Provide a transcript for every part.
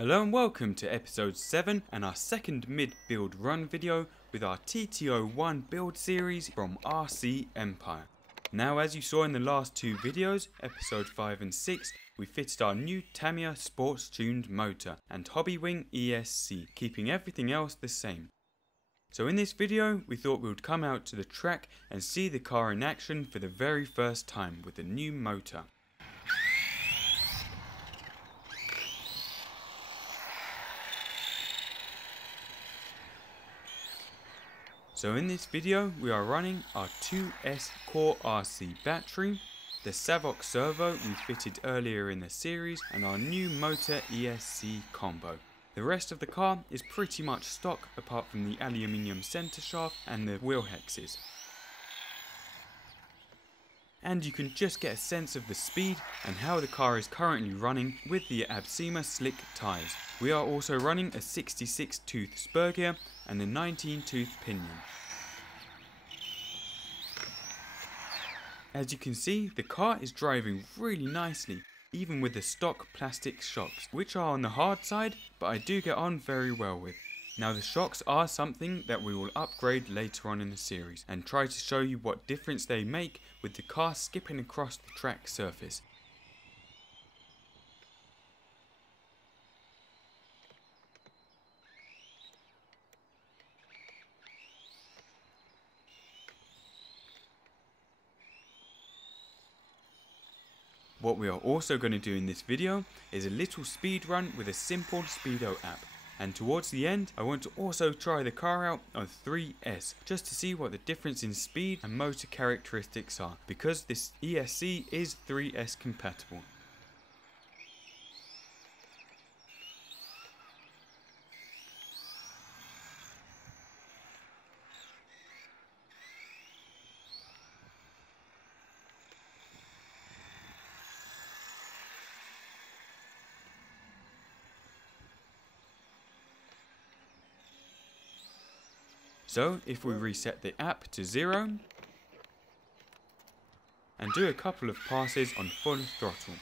Hello and welcome to episode 7 and our second mid-build run video with our TT-01 build series from RC Empire. Now, as you saw in the last two videos, episode 5 and 6, we fitted our new Tamiya Sport Tuned motor and Hobbywing ESC, keeping everything else the same. So in this video, we thought we would come out to the track and see the car in action for the very first time with the new motor. So in this video, we are running our 2S Core RC battery, the Savox servo we fitted earlier in the series, and our new motor ESC combo. The rest of the car is pretty much stock apart from the aluminium centre shaft and the wheel hexes. And you can just get a sense of the speed and how the car is currently running with the Absima slick tyres. We are also running a 66 tooth spur gear and a 19 tooth pinion. As you can see, the car is driving really nicely, even with the stock plastic shocks, which are on the hard side, but I do get on very well with. Now, the shocks are something that we will upgrade later on in the series and try to show you what difference they make with the car skipping across the track surface. What we are also going to do in this video is a little speed run with a simple Speedo app. And towards the end, I want to also try the car out on 3S, just to see what the difference in speed and motor characteristics are, because this ESC is 3S compatible. So if we reset the app to 0 and do a couple of passes on full throttle.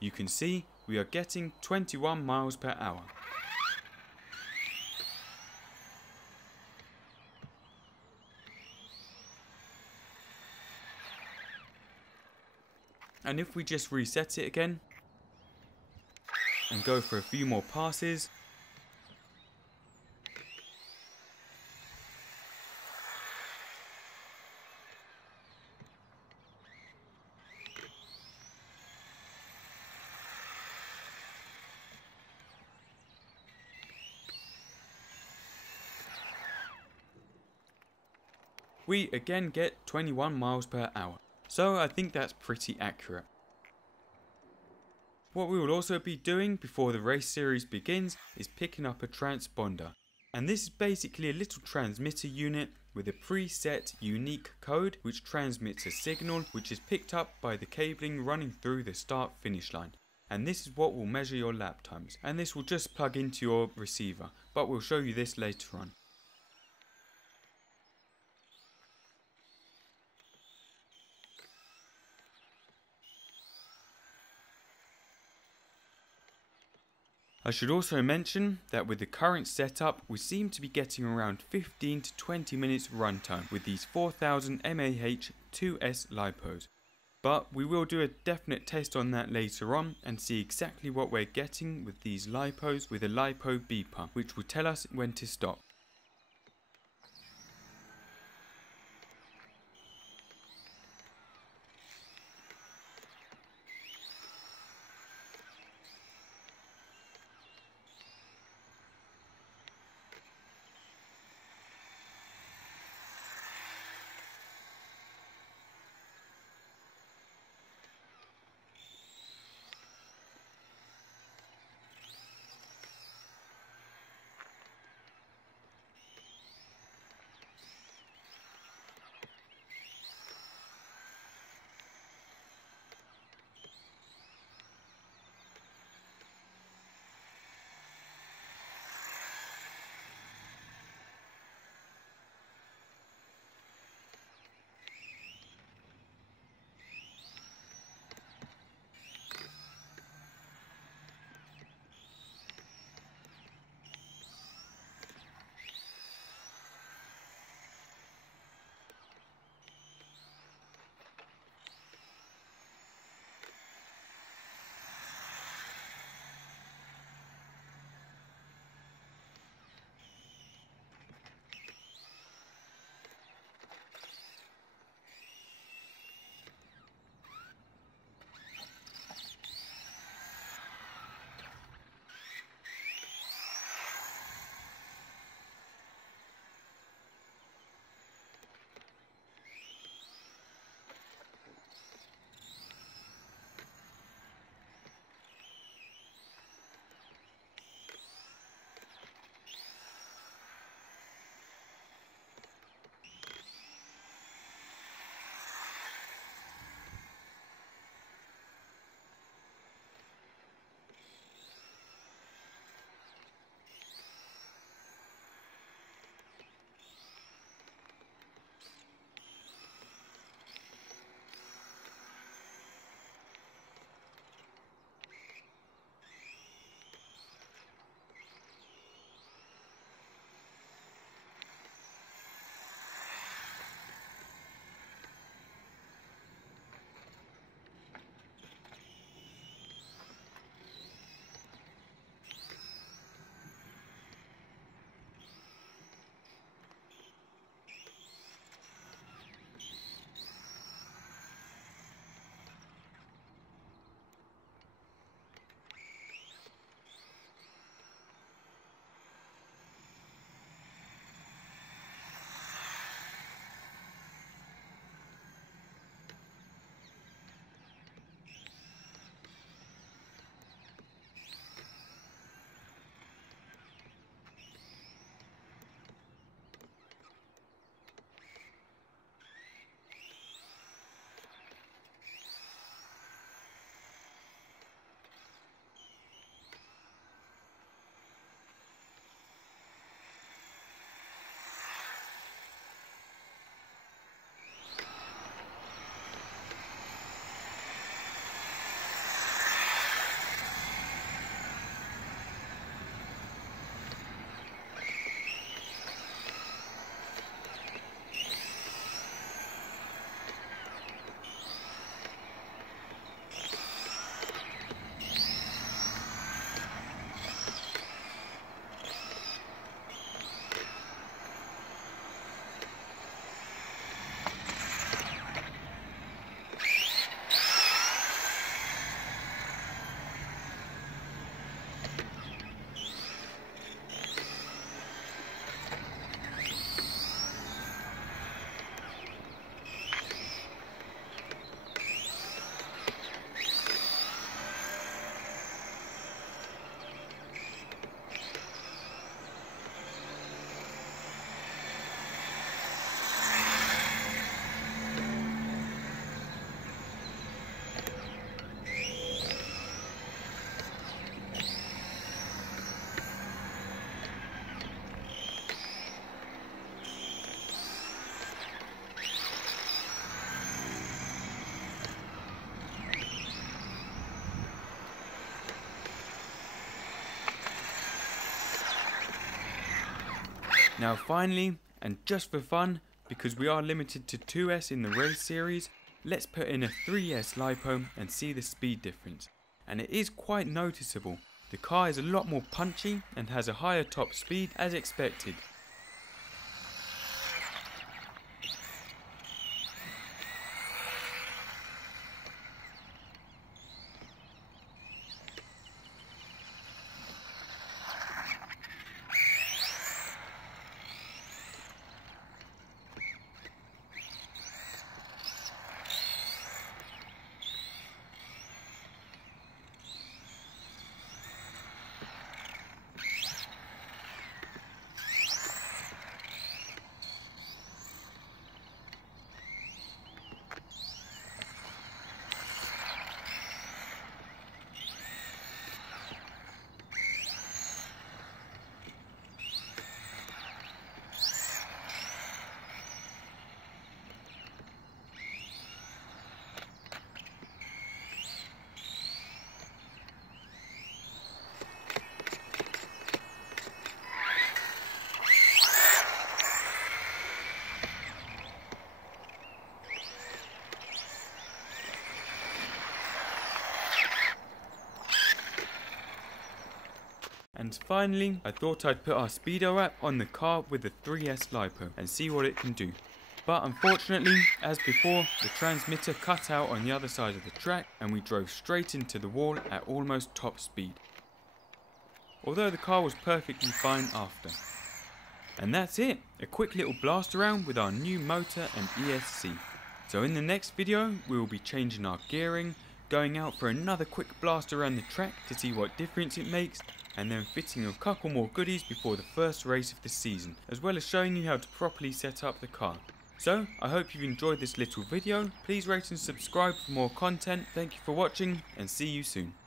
You can see we are getting 21 miles per hour. And if we just reset it again and go for a few more passes, we again get 21 miles per hour. So I think that's pretty accurate. What we will also be doing before the race series begins is picking up a transponder. And this is basically a little transmitter unit with a preset unique code which transmits a signal which is picked up by the cabling running through the start finish line. And this is what will measure your lap times. And this will just plug into your receiver, but we'll show you this later on. I should also mention that with the current setup, we seem to be getting around 15 to 20 minutes runtime with these 4000 mAh 2S lipos. But we will do a definite test on that later on and see exactly what we're getting with these lipos with a lipo beeper, which will tell us when to stop. Now finally, and just for fun, because we are limited to 2S in the race series, let's put in a 3S lipo and see the speed difference. And it is quite noticeable. The car is a lot more punchy and has a higher top speed as expected. And finally, I thought I'd put our speedo app on the car with the 3S lipo and see what it can do. But unfortunately, as before, the transmitter cut out on the other side of the track and we drove straight into the wall at almost top speed. Although the car was perfectly fine after. And that's it, a quick little blast around with our new motor and ESC. So in the next video, we will be changing our gearing, going out for another quick blast around the track to see what difference it makes, and then fitting a couple more goodies before the first race of the season, as well as showing you how to properly set up the car. So, I hope you've enjoyed this little video. Please rate and subscribe for more content. Thank you for watching, and see you soon.